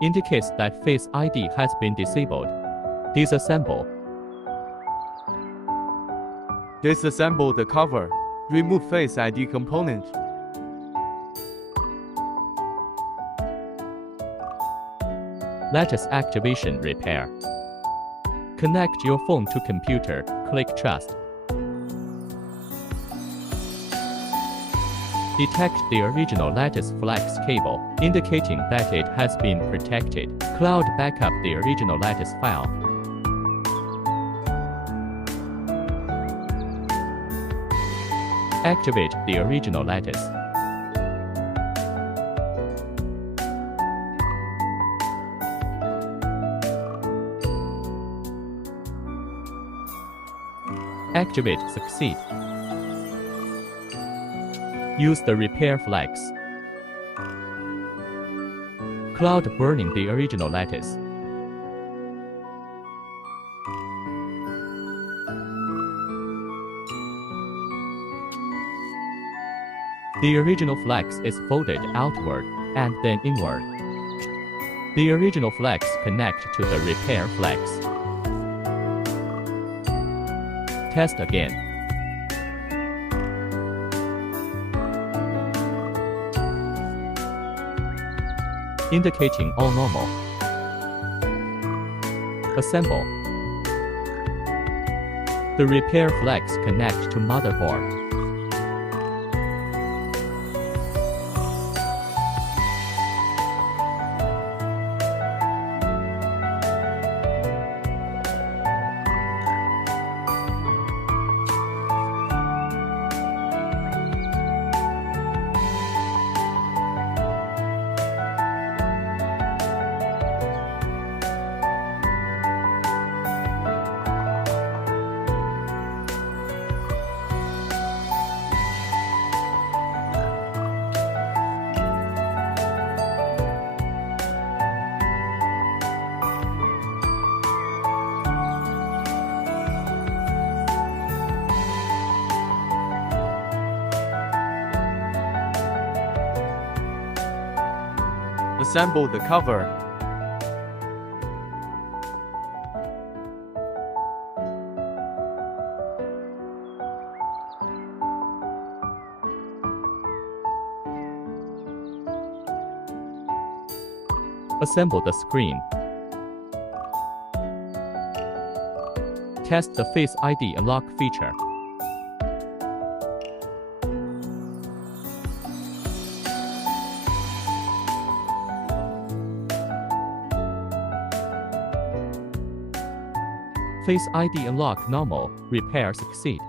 indicates that Face ID has been disabled. Disassemble. Disassemble the cover. Remove Face ID component. Lattice activation repair. Connect your phone to computer. Click Trust. Detect the original lattice flex cable, indicating that it has been protected. Cloud backup the original lattice file. Activate the original lattice. Activate Succeed. Use the repair flags. Cloud burning the original lattice. The original flex is folded outward and then inward. The original flex connect to the repair flex. Test again. Indicating all normal. Assemble. The repair flex connect to motherboard. Assemble the cover. Assemble the screen. Test the Face ID unlock feature. Face ID unlock normal, repair succeed.